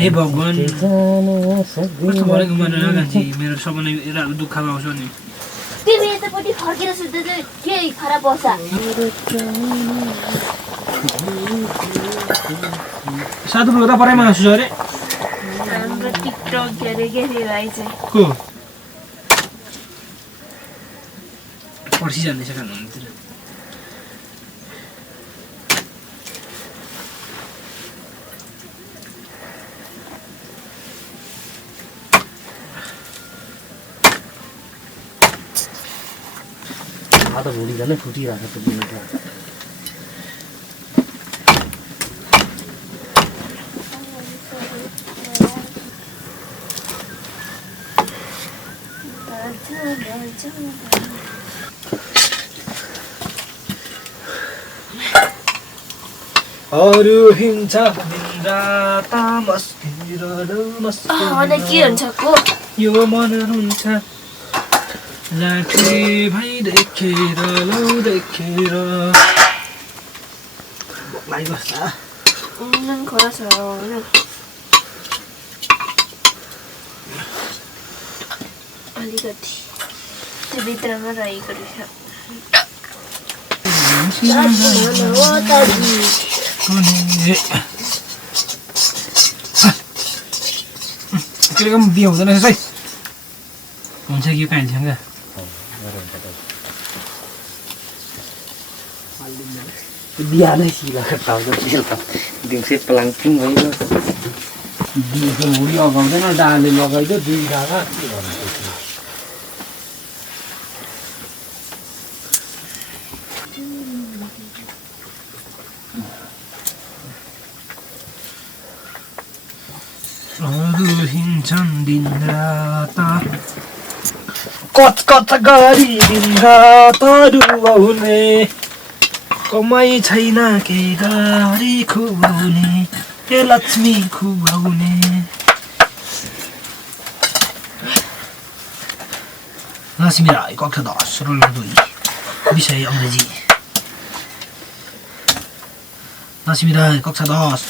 हे भगवान कस्तो भनेको मानेर गान्छी मेरो सबैले दुःखमा आउँछ नि तिमी यतापट्टि फर्केर सुत्दा चाहिँ के खराब पर्छ साधु बोल्दा परेमा आउँछु अरे हाम्रो टिकटक गरे के भाइ चाहिँ को पर्सि जाने छ खानुतिर आधा भोलि झनै फुटिरहेको छ बिना अरु हिंड्छ दिन रात मस्किरहनु अनि के हुन्छ को यो मन रुन्छ लाठी भाइ देखेर लौ देखेर बोक्लाई बस्दा नन खरा छ हैन अलिकति त्यो भित्रमा रहेको रहेछ कम बिहे हुँदैन है हुन्छ कि कहाँ हिँड्छ क्या बिहा नै सिला खटाउँछ दिउँसै प्लाङपिङ भइगयो बिहेको हुडी अगाउँदैन डाले लगाइदियो दुई ढाका के गर्नु अरू हिँड्छन् दिन रात कच कच गरी दिन रात डुबाउने कमाइ छैन के गरी खुबाउने के लक्ष्मी खुबाउने लक्ष्मी राई कक्षा 10 रोल 2 विषय अङ्ग्रेजी लक्ष्मी राई कक्षा 10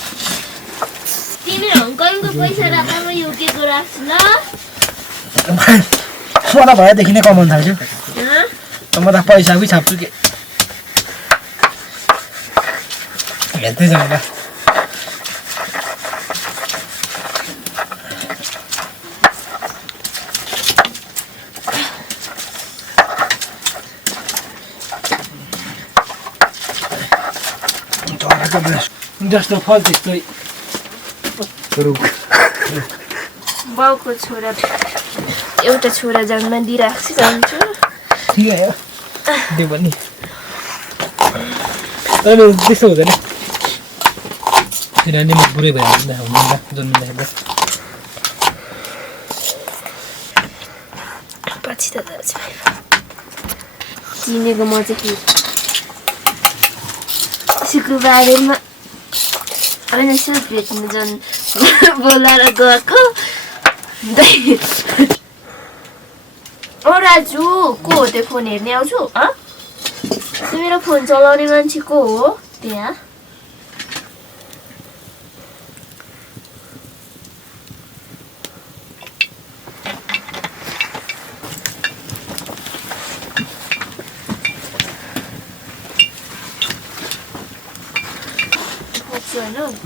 तिमी हङकङको पैसा राख्नमा योग्यको राख्छ ल सोना भएदेखि नै कमाउन थाल्छु म त पैसाकै छाप्छु के हेर्दै जाउँ ल जस्तो फल त्यस्तै रुख बाउको छोरा एउटा छोरा जन्म दिइराख्छ जान्छु ठिकै हो त्यो पनि तर त्यस्तो हुँदैन किनभने म बुढै भइहाल्दा हुँदैन जन्मिँदाखेरि पछि त जान्छ चिनेको म चाहिँ शुक्रबारमा होइन सुट भेट्नु झन् बोलाएर गएको ओ राजु को हो त्यो फोन हेर्ने आउँछु त्यो मेरो फोन चलाउने मान्छे को हो त्यहाँ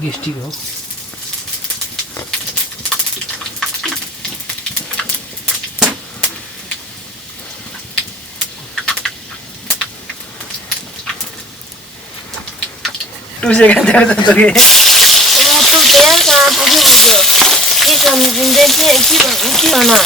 गेस्टिक हो टुसेका थियो त के गर्नु दिँदै थिएँ के गर्नु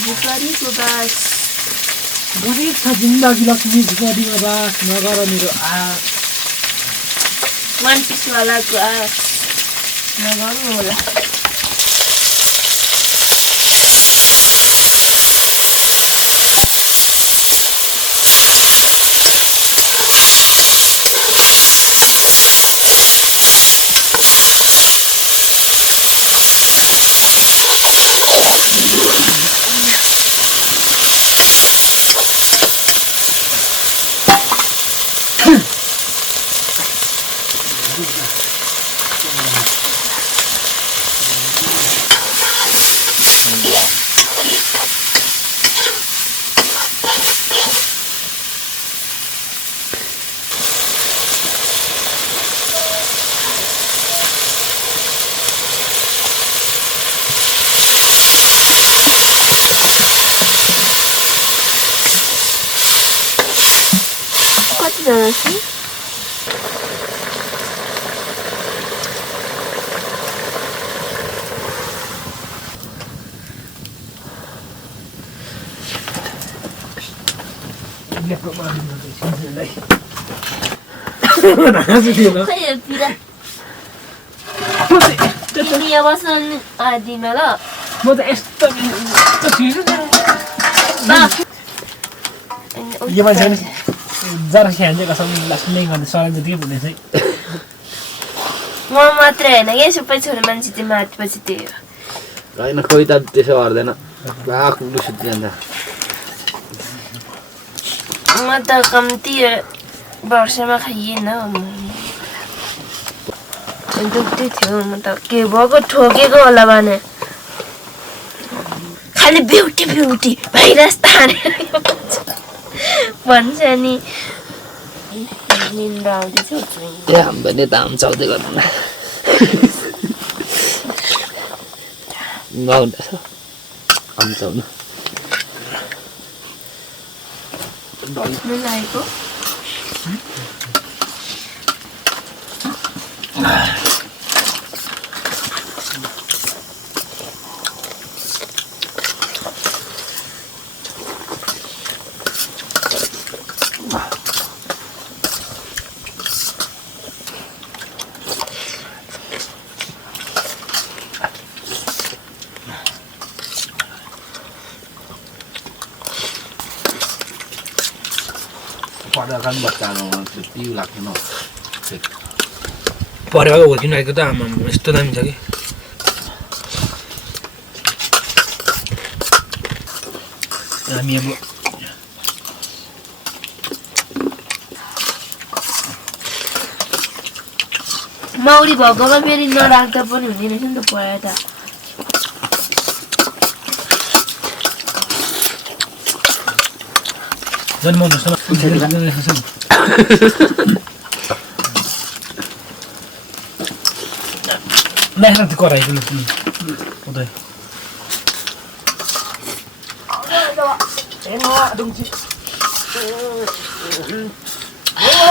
भिखारीको बास गरीब छ जिन्दगी लक्ष्मी भिखारीमा बास नगर मेरो आस वान पिसवालाको आस नगर्नु होला कतिजना छ दुनियाँ बस्न आदिमा ल म त यस्तो यो मान्छे जरा खेल्ने कसम लास्टले गर्ने सरान जतिकै भन्ने चाहिँ म मात्रै होइन क्या सबै छोरा मान्छे चाहिँ माटेपछि त्यही हो होइन कोही त त्यसो गर्दैन कुकुर सुत्किन्छ म त कम्ती वर्षमा खाइएन दुख्दै थियो म त के भएको ठोकेको होला भने खालि ब्युटी ब्युटी भाइरस तानेर भन्छ नि निन्द्रा आउँदैछ ए हाम्रो नेता हुन्छ आउँदै गर्नु गाउँदैछ आउँछ हुनु लागेको पढ्दा kan बच्चाको त्यति लाग्दैन परेको हुर्किनु आएको त आमा यस्तो दामी छ कि हामी अब मौरी भएकोमा फेरि नराख्दा पनि हुँदैन रहेछ नि त पढाए त जन्माउनु मेहनत कराइदिनु उदय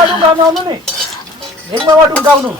ढुङ्गाउनु नि ढुङ्गामा ढुङ्गाउनु